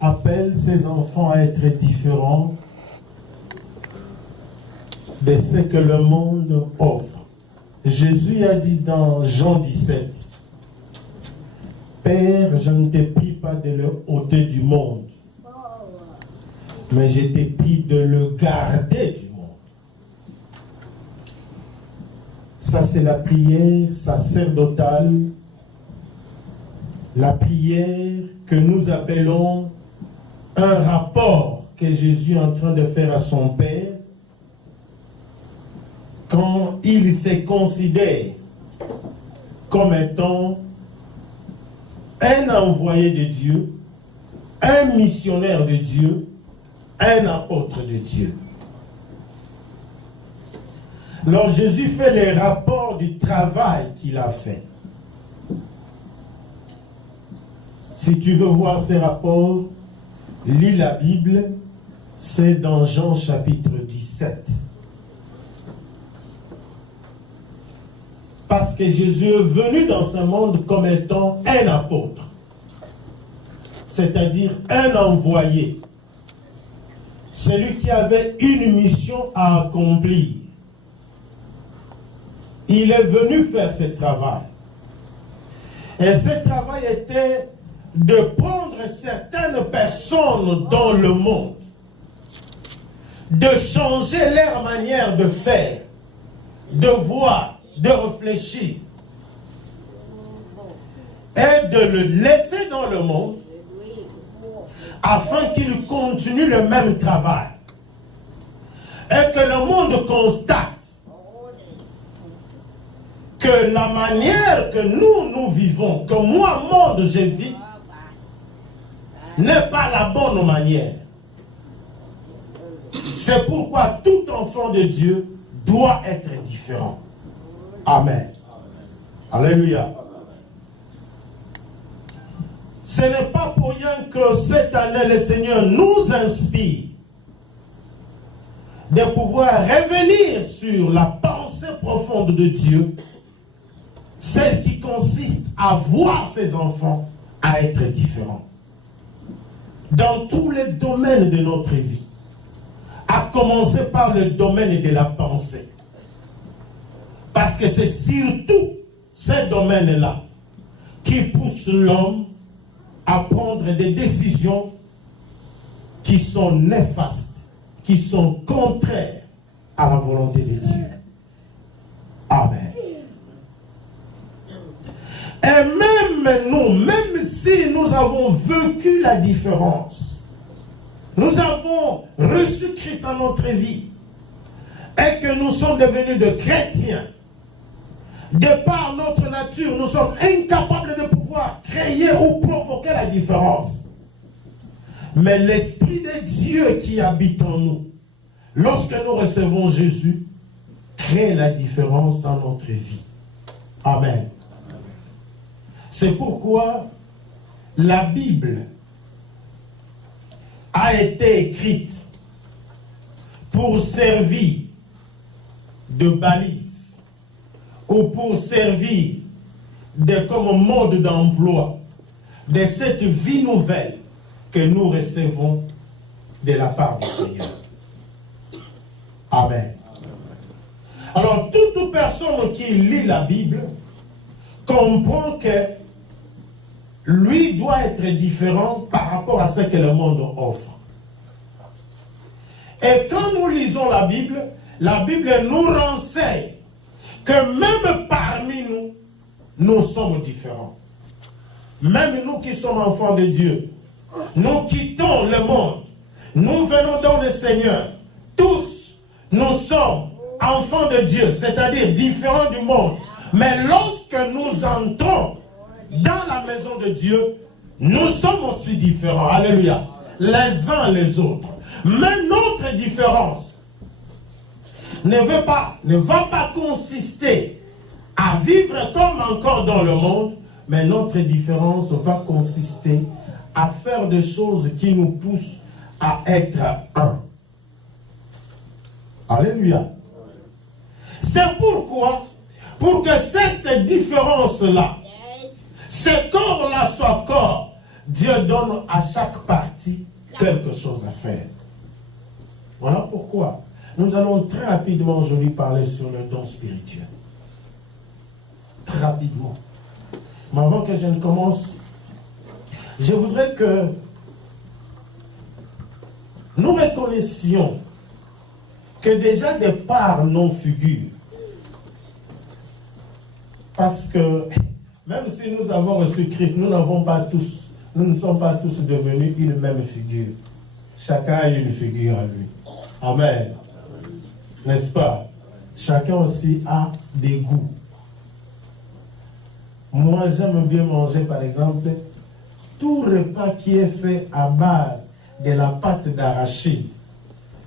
appelle ses enfants à être différents de ce que le monde offre. Jésus a dit dans Jean 17, « Père, je ne te prie pas de le ôter du monde, mais je te prie de le garder du monde. » Ça, c'est la prière sacerdotale, la prière que nous appelons un rapport que Jésus est en train de faire à son Père quand il se considère comme étant un envoyé de Dieu, un missionnaire de Dieu, un apôtre de Dieu. Alors Jésus fait les rapports du travail qu'il a fait. Si tu veux voir ces rapports, lis la Bible, c'est dans Jean chapitre 17. Parce que Jésus est venu dans ce monde comme étant un apôtre, c'est-à-dire un envoyé, celui qui avait une mission à accomplir. Il est venu faire ce travail. Et ce travail était de prendre certaines personnes dans le monde, de changer leur manière de faire, de voir, de réfléchir, et de le laisser dans le monde afin qu'il continue le même travail. Et que le monde constate que la manière que nous vivons, que moi, monde, je vis, n'est pas la bonne manière. C'est pourquoi tout enfant de Dieu doit être différent. Amen. Alléluia. Ce n'est pas pour rien que cette année, le Seigneur nous inspire de pouvoir revenir sur la pensée profonde de Dieu, celle qui consiste à voir ses enfants à être différents. Dans tous les domaines de notre vie, à commencer par le domaine de la pensée. Parce que c'est surtout ces domaines-là qui poussent l'homme à prendre des décisions qui sont néfastes, qui sont contraires à la volonté de Dieu. Amen. Et même nous, même si nous avons vécu la différence, nous avons reçu Christ dans notre vie, et que nous sommes devenus de chrétiens, de par notre nature, nous sommes incapables de pouvoir créer ou provoquer la différence. Mais l'Esprit de Dieu qui habite en nous, lorsque nous recevons Jésus, crée la différence dans notre vie. Amen. C'est pourquoi la Bible a été écrite pour servir de balise ou pour servir comme mode d'emploi de cette vie nouvelle que nous recevons de la part du Seigneur. Amen. Alors, toute personne qui lit la Bible comprend que lui doit être différent par rapport à ce que le monde offre. Et quand nous lisons la Bible nous renseigne que même parmi nous, nous sommes différents. Même nous qui sommes enfants de Dieu, nous quittons le monde, nous venons dans le Seigneur. Tous, nous sommes enfants de Dieu, c'est-à-dire différents du monde. Mais lorsque nous entrons dans la maison de Dieu, nous sommes aussi différents. Alléluia. Les uns les autres. Mais notre différence ne va pas consister à vivre comme encore dans le monde, mais notre différence va consister à faire des choses qui nous poussent à être un. Alléluia. C'est pourquoi, pour que cette différence-là, ce corps-là soit corps Dieu donne à chaque partie quelque chose à faire. Voilà pourquoi nous allons très rapidement aujourd'hui parler sur le don spirituel. Très rapidement. Mais avant que je ne commence, je voudrais que nous reconnaissions que déjà des parts non figurent. Parce que même si nous avons reçu Christ, nous ne sommes pas tous devenus une même figure. Chacun a une figure à lui. Amen. N'est-ce pas? Chacun aussi a des goûts. Moi, j'aime bien manger, par exemple, tout repas qui est fait à base de la pâte d'arachide.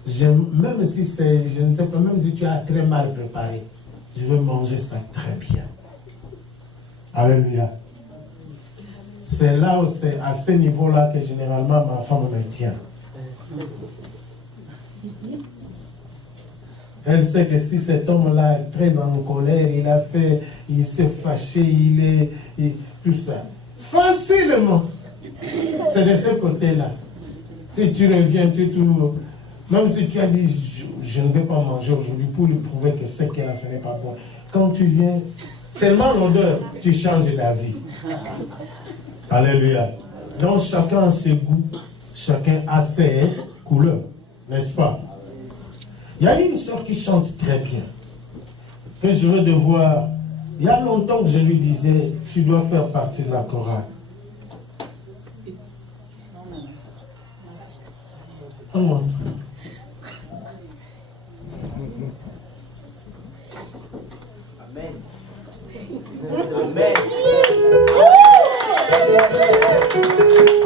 Même si c'est, je ne sais pas, même si tu as très mal préparé, je vais manger ça très bien. Alléluia. C'est là où c'est à ce niveau-là que généralement ma femme me tient. Elle sait que si cet homme-là est très en colère, il s'est fâché, tout ça. Facilement. C'est de ce côté-là. Si tu reviens, même si tu as dit, je ne vais pas manger aujourd'hui pour lui prouver que ce qu'elle a fait n'est pas bon. Quand tu viens, seulement l'odeur, tu changes d'avis. Alléluia. Donc chacun a ses goûts, chacun a ses couleurs, n'est-ce pas? Il y a une sœur qui chante très bien, que je veux devoir. Il y a longtemps que je lui disais, tu dois faire partie de la chorale. On montre. Amen. Amen.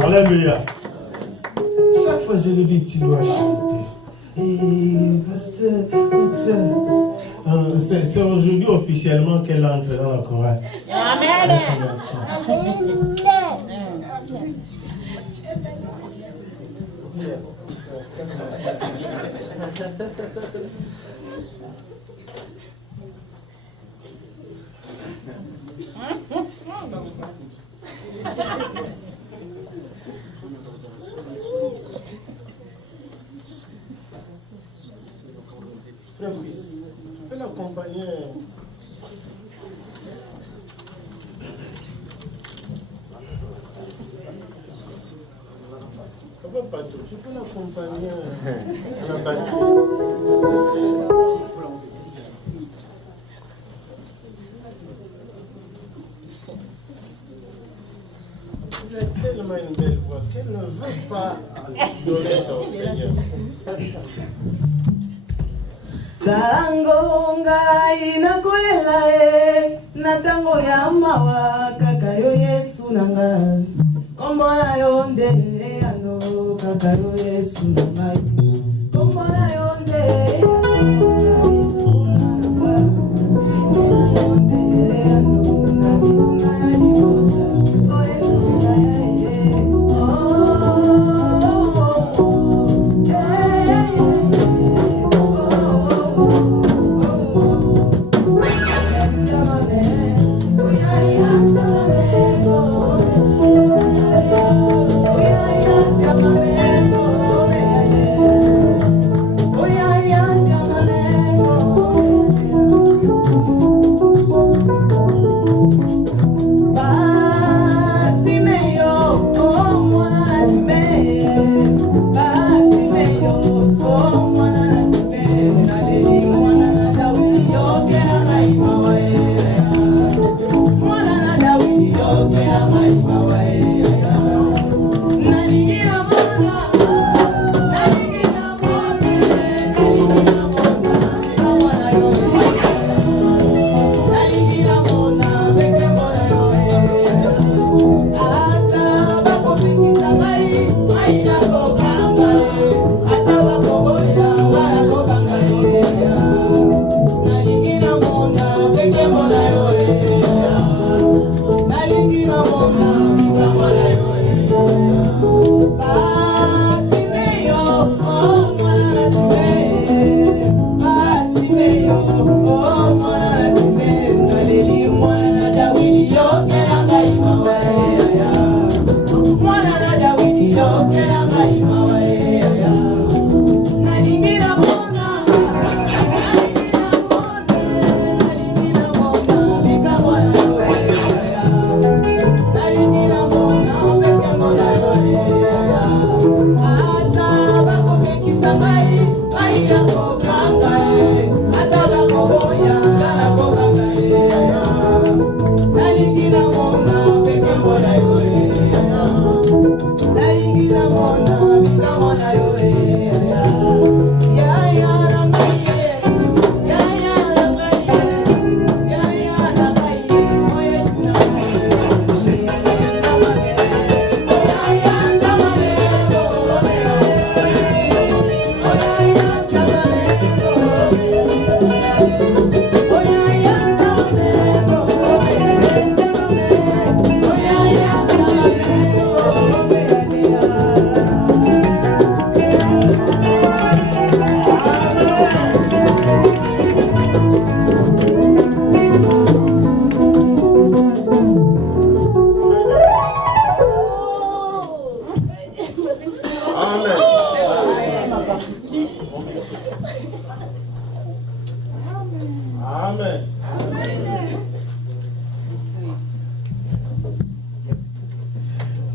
Alléluia. Chaque fois je lui dis, tu dois chanter. Et pasteur, c'est aujourd'hui officiellement qu'elle entre dans la chorale. Amen. Frère fils, tu peux l'accompagner. Pas tout, tu peux l'accompagner à la batterie. Elle a tellement une belle voix qu'elle ne veut pas donner ça au Seigneur. Tango ngai nakolela e na tango ya mawa kaka yo Yesu nanga kombo na yo nde ano kaka yo Yesu nanga kombo na yo nde ano Yesu nanga kombo na yo nde ano Yesu nanga o Yesu nanga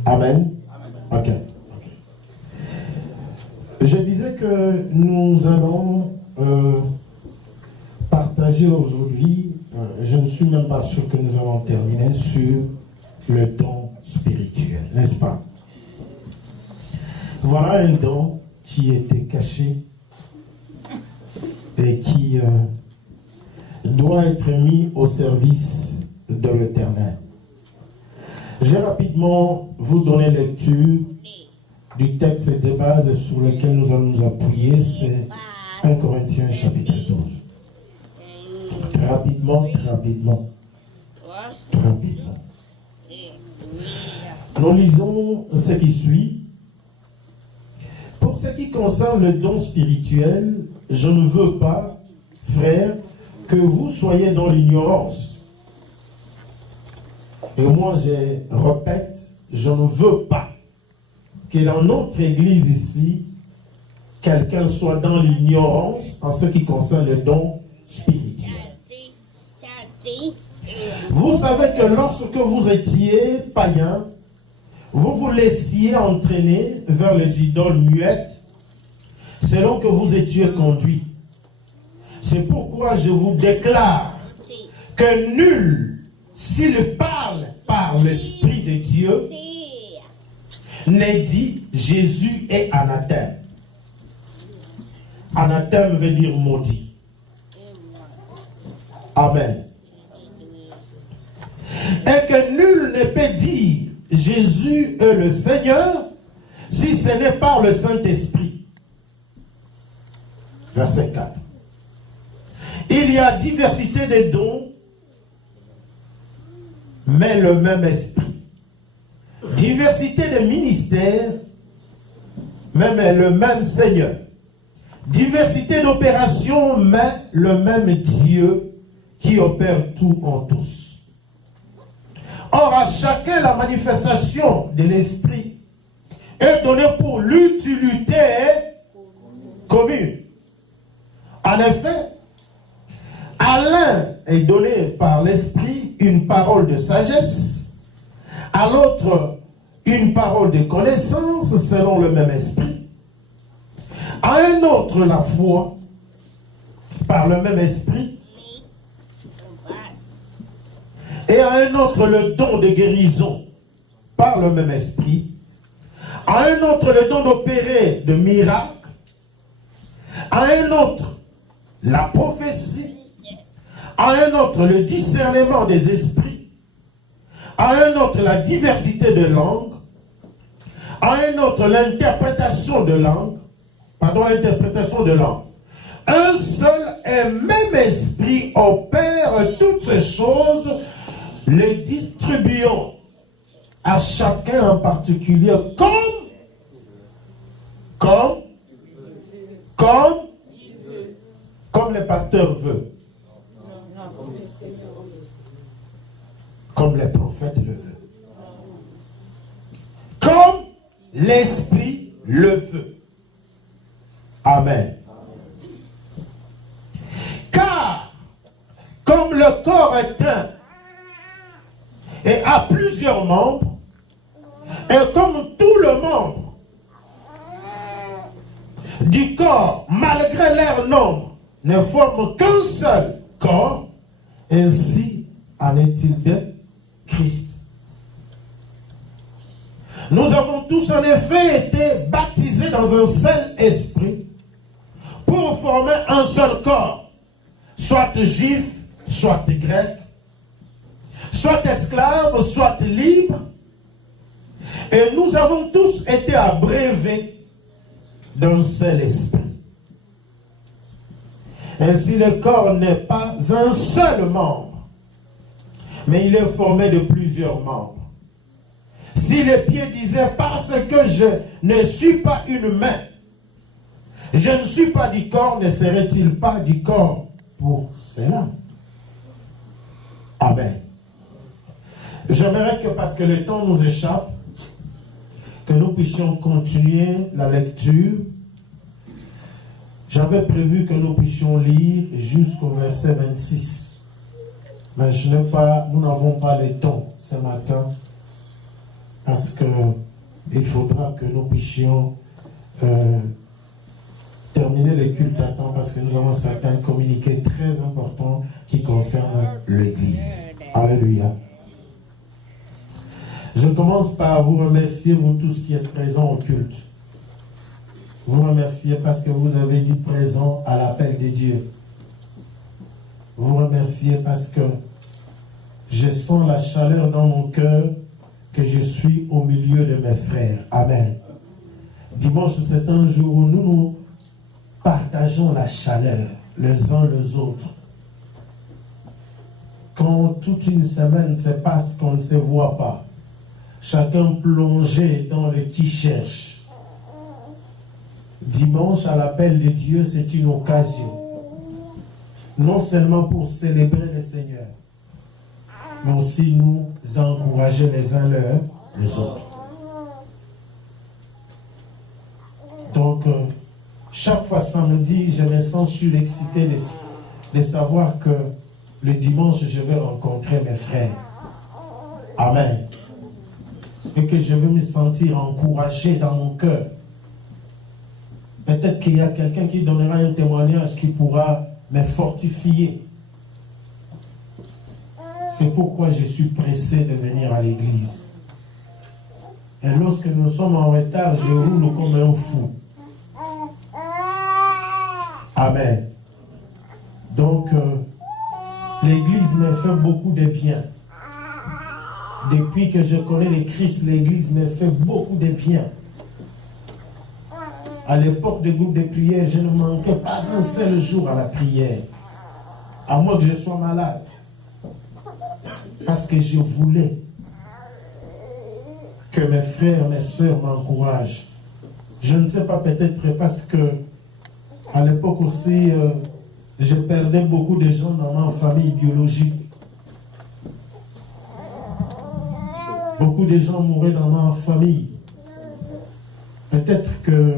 Amen. Ok. Je disais que nous allons partager aujourd'hui, je ne suis même pas sûr que nous allons terminer sur le don spirituel, n'est-ce pas? Voilà un don qui était caché et qui doit être mis au service de l'Éternel. Je vais rapidement vous donner lecture du texte de base sur lequel nous allons nous appuyer, c'est 1 Corinthiens chapitre 12. Très rapidement. Nous lisons ce qui suit. Pour ce qui concerne le don spirituel, je ne veux pas, frères, que vous soyez dans l'ignorance. Et moi, je répète, je ne veux pas que dans notre église ici, quelqu'un soit dans l'ignorance en ce qui concerne le don spirituel. Vous savez que lorsque vous étiez païen, vous vous laissiez entraîner vers les idoles muettes, selon que vous étiez conduits. C'est pourquoi je vous déclare que nul, s'il parle par l'Esprit de Dieu, n'est dit Jésus est anathème. Anathème veut dire maudit. Amen. Et que nul ne peut dire Jésus est le Seigneur si ce n'est par le Saint-Esprit. Verset 4. Il y a diversité de dons, mais le même esprit. Diversité de ministères, mais le même Seigneur. Diversité d'opérations, mais le même Dieu qui opère tout en tous. Or, à chacun, la manifestation de l'esprit est donnée pour l'utilité commune. En effet, à l'un est donné par l'esprit une parole de sagesse, à l'autre une parole de connaissance selon le même esprit, à un autre la foi par le même esprit, et à un autre le don de guérison par le même esprit, à un autre le don d'opérer de miracles, à un autre la prophétie, à un autre le discernement des esprits, à un autre la diversité de langues, à un autre l'interprétation de langues, Un seul et même esprit opère toutes ces choses, les distribuant à chacun en particulier comme le pasteur veut, comme les prophètes le veulent, comme l'esprit le veut. Amen. Car, comme le corps est un et a plusieurs membres, et comme tout le membre du corps, malgré leur nombre, ne forme qu'un seul corps, ainsi en est-il de Christ. Nous avons tous en effet été baptisés dans un seul esprit pour former un seul corps, soit juif, soit grec, soit esclave, soit libre, et nous avons tous été abreuvés d'un seul esprit. Ainsi le corps n'est pas un seul membre, mais il est formé de plusieurs membres. Si les pieds disaient, parce que je ne suis pas une main, je ne suis pas du corps, ne serait-il pas du corps pour cela? Amen. J'aimerais que, parce que le temps nous échappe, que nous puissions continuer la lecture. J'avais prévu que nous puissions lire jusqu'au verset 26. Mais nous n'avons pas le temps ce matin, parce qu'il faudra que nous puissions terminer le culte à temps, parce que nous avons certains communiqués très importants qui concernent l'Église. Alléluia. Je commence par vous remercier, vous tous qui êtes présents au culte. Vous remercier parce que vous avez dit présent à l'appel de Dieu. Vous remercier parce que je sens la chaleur dans mon cœur, que je suis au milieu de mes frères. Amen. Dimanche, c'est un jour où nous partageons la chaleur les uns les autres. Quand toute une semaine se passe qu'on ne se voit pas, chacun plongé dans le qui cherche. Dimanche, à l'appel de Dieu, c'est une occasion. Non seulement pour célébrer le Seigneur, mais aussi nous encourager les uns les autres. Donc, chaque fois samedi, je me sens surexcité de savoir que le dimanche, je vais rencontrer mes frères. Amen. Et que je vais me sentir encouragé dans mon cœur. Peut-être qu'il y a quelqu'un qui donnera un témoignage qui pourra me fortifier. C'est pourquoi je suis pressé de venir à l'église. Et lorsque nous sommes en retard, je roule comme un fou. Amen. Donc, l'église me fait beaucoup de bien. Depuis que je connais le Christ, l'église me fait beaucoup de bien. À l'époque des groupes de prière, je ne manquais pas un seul jour à la prière. À moins que je sois malade. Parce que je voulais que mes frères, mes soeurs m'encouragent. Je ne sais pas, peut-être parce que à l'époque aussi, je perdais beaucoup de gens dans ma famille biologique. Beaucoup de gens mouraient dans ma famille. Peut-être que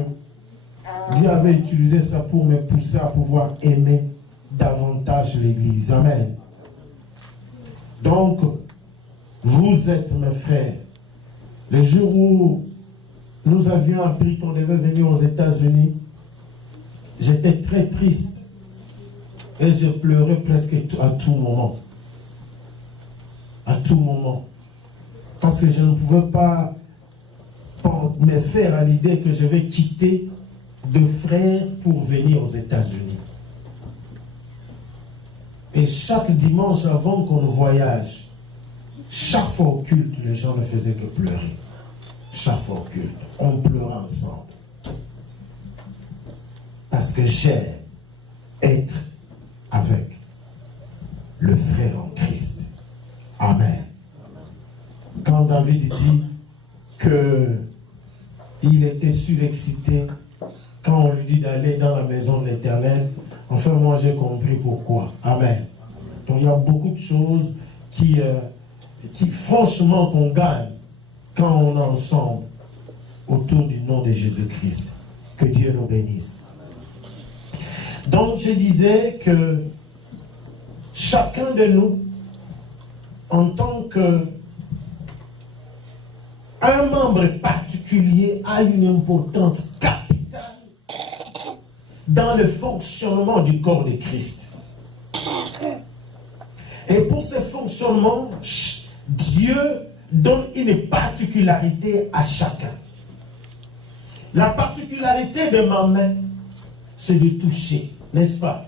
Dieu avait utilisé ça pour me pousser à pouvoir aimer davantage l'Église. Amen. Donc, vous êtes mes frères. Le jour où nous avions appris qu'on devait venir aux États-Unis, j'étais très triste et je pleurais presque à tout moment. À tout moment. Parce que je ne pouvais pas me faire à l'idée que je vais quitter deux frères pour venir aux États-Unis. Et chaque dimanche avant qu'on voyage, chaque fois au culte, les gens ne faisaient que pleurer. Chaque fois au culte, on pleurait ensemble. Parce que j'aime être avec le frère en Christ. Amen. Quand David dit qu'il était surexcité quand on lui dit d'aller dans la maison de l'Éternel, enfin moi j'ai compris pourquoi. Amen. Donc il y a beaucoup de choses qui franchement qu'on gagne quand on est ensemble. autour du nom de Jésus-Christ. Que Dieu nous bénisse. Donc je disais que chacun de nous, en tant que un membre particulier, a une importance capitale dans le fonctionnement du corps de Christ. Et pour ce fonctionnement, Dieu donne une particularité à chacun. La particularité de ma main, c'est de toucher, n'est-ce pas?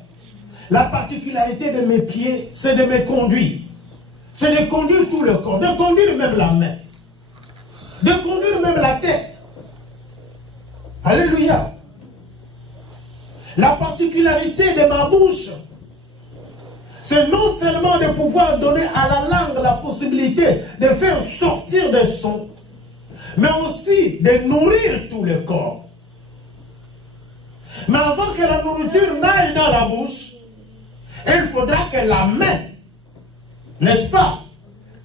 La particularité de mes pieds, c'est de me conduire. C'est de conduire tout le corps, de conduire même la main, de conduire même la tête. Alléluia. La particularité de ma bouche, c'est non seulement de pouvoir donner à la langue la possibilité de faire sortir des sons, mais aussi de nourrir tout le corps. Mais avant que la nourriture n'aille dans la bouche, il faudra que la main, n'est-ce pas,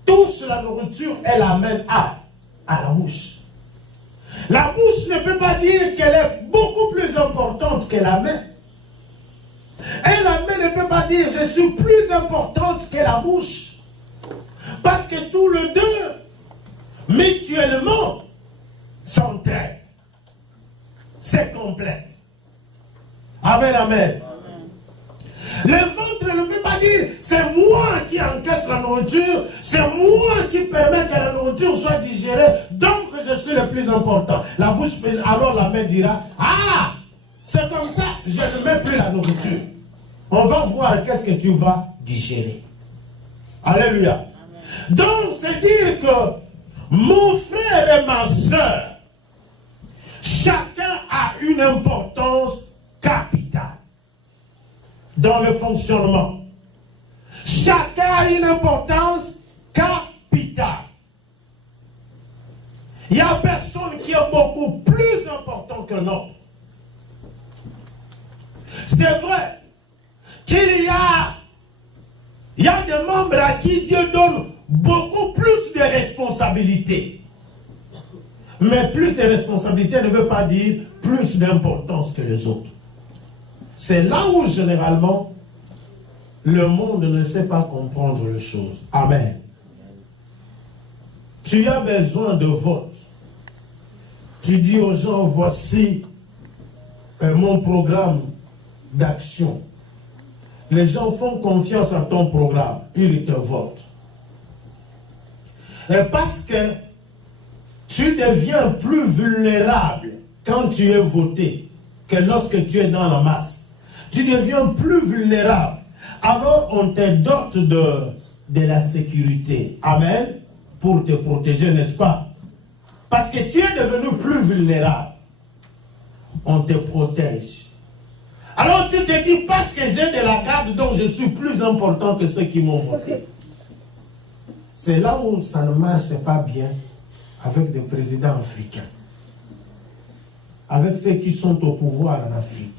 touche la nourriture et l'amène à la bouche. La bouche ne peut pas dire qu'elle est beaucoup plus importante que la main. Et la main ne peut pas dire je suis plus importante que la bouche. Parce que tous les deux, mutuellement, s'entraident. C'est complète. Amen, amen. Le ventre ne peut pas dire c'est moi qui encaisse la nourriture, c'est moi qui permet que la nourriture soit digérée, donc je suis le plus important. La bouche, alors la main dira ah, c'est comme ça, je ne mets plus la nourriture. On va voir qu'est-ce que tu vas digérer. Alléluia. Amen. Donc c'est dire que mon frère et ma soeur, chacun a une importance capitale dans le fonctionnement. Chacun a une importance capitale. Il n'y a personne qui est beaucoup plus important que l'autre. C'est vrai qu'il y a des membres à qui Dieu donne beaucoup plus de responsabilités. Mais plus de responsabilités ne veut pas dire plus d'importance que les autres. C'est là où généralement le monde ne sait pas comprendre les choses. Amen. Tu as besoin de vote. Tu dis aux gens, voici mon programme d'action. Les gens font confiance à ton programme. Ils te votent. Et parce que tu deviens plus vulnérable quand tu es voté que lorsque tu es dans la masse. Tu deviens plus vulnérable. Alors on te dote de la sécurité. Amen. Pour te protéger, n'est-ce pas? Parce que tu es devenu plus vulnérable. On te protège. Alors tu te dis, parce que j'ai de la garde, donc je suis plus important que ceux qui m'ont voté. C'est là où ça ne marche pas bien avec des présidents africains. Avec ceux qui sont au pouvoir en Afrique.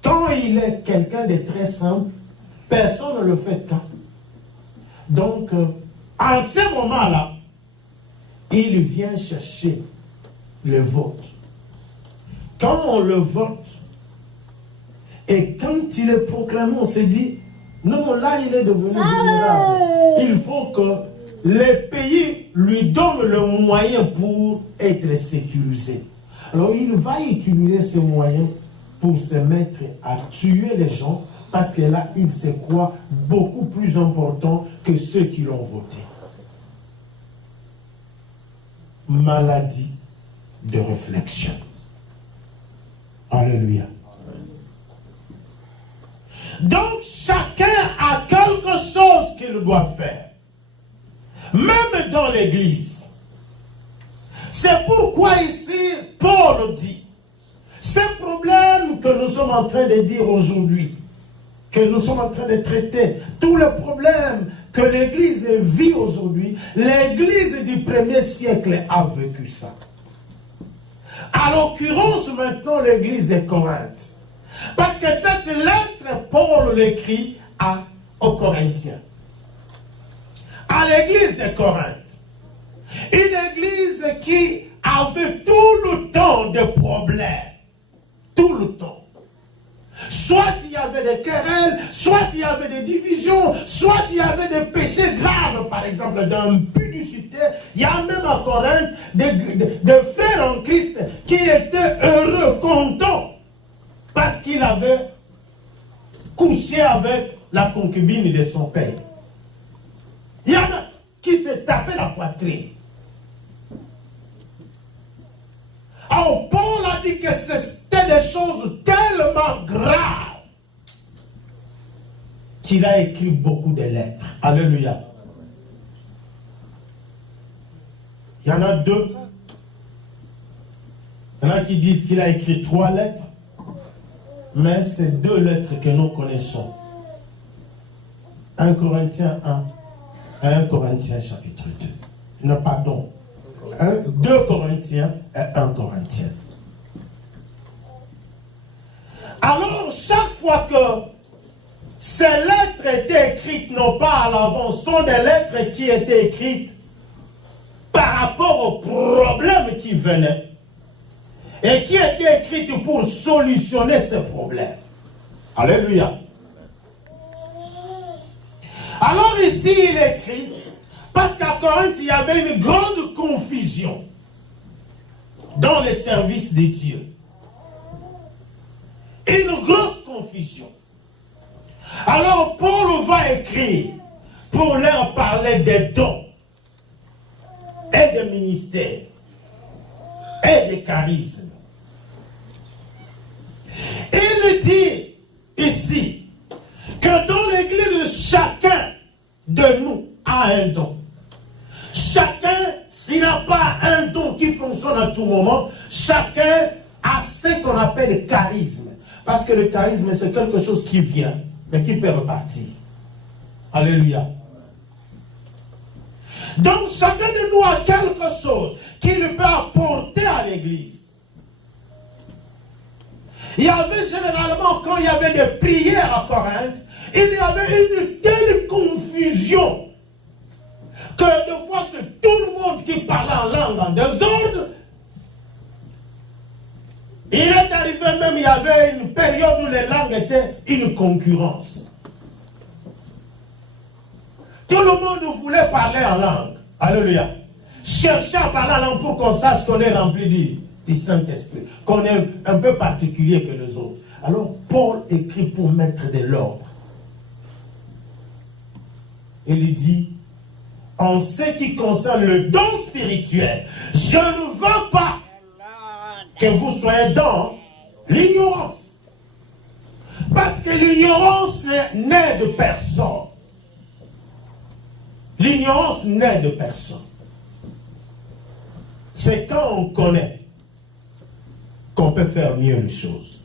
Quand il est quelqu'un de très simple, personne ne le fait cas. Donc, en ce moment-là, il vient chercher le vote. Quand on le vote, et quand il est proclamé, on se dit, non, là, il est devenu vulnérable. Il faut que les pays lui donnent le moyen pour être sécurisé. Alors, il va utiliser ces moyens pour se mettre à tuer les gens, parce que là, il se croit beaucoup plus important que ceux qui l'ont voté. Maladie de réflexion. Alléluia. Donc, chacun a quelque chose qu'il doit faire. Même dans l'église. C'est pourquoi ici, Paul dit, ces problèmes que nous sommes en train de dire aujourd'hui, que nous sommes en train de traiter, tous les problèmes que l'église vit aujourd'hui, l'église du 1er siècle a vécu ça. À l'occurrence maintenant l'église de Corinthe. Parce que cette lettre, Paul l'écrit aux Corinthiens. À l'église de Corinthe. Une église qui avait tout le temps des problèmes. Tout le temps. Soit il y avait des querelles, soit il y avait des divisions, soit il y avait des péchés graves, par exemple, d'un publicité. Il y a même à Corinthe des frères en Christ qui étaient heureux, contents, parce qu'il avait couché avec la concubine de son père. Il y en a qui se tapaient la poitrine. Alors Paul a dit que c'était des choses tellement graves qu'il a écrit beaucoup de lettres. Alléluia. Il y en a deux. Il y en a qui disent qu'il a écrit 3 lettres. Mais c'est 2 lettres que nous connaissons. 1 Corinthiens 1 et 1 Corinthiens chapitre 2. Non, pardon. 2 Corinthiens et 1 Corinthiens. Alors, chaque fois que ces lettres étaient écrites, non pas à l'avance, sont des lettres qui étaient écrites par rapport aux problèmes qui venaient et qui étaient écrites pour solutionner ces problèmes. Alléluia. Alors ici, il écrit, parce qu'à Corinthe, il y avait une grande confusion dans les services de Dieu. Une grosse confusion. Alors Paul va écrire pour leur parler des dons et des ministères et des charismes. Il dit ici que dans l'église, chacun de nous a un don. Chacun, s'il n'a pas un don qui fonctionne à tout moment, chacun a ce qu'on appelle le charisme. Parce que le charisme, c'est quelque chose qui vient, mais qui peut repartir. Alléluia. Donc, chacun de nous a quelque chose qu'il peut apporter à l'église. Il y avait généralement, quand il y avait des prières à Corinthe, il y avait une telle confusion que de fois c'est tout le monde qui parlait en langue en désordre. Il est arrivé même, il y avait une période où les langues étaient une concurrence. Tout le monde voulait parler en langue. Alléluia. Chercher à parler en langue pour qu'on sache qu'on est rempli du Saint-Esprit, qu'on est un peu particulier que les autres. Alors Paul écrit pour mettre de l'ordre. Il dit, en ce qui concerne le don spirituel, je ne veux pas que vous soyez dans l'ignorance. Parce que l'ignorance naît de personne. L'ignorance naît de personne. C'est quand on connaît qu'on peut faire mieux les choses.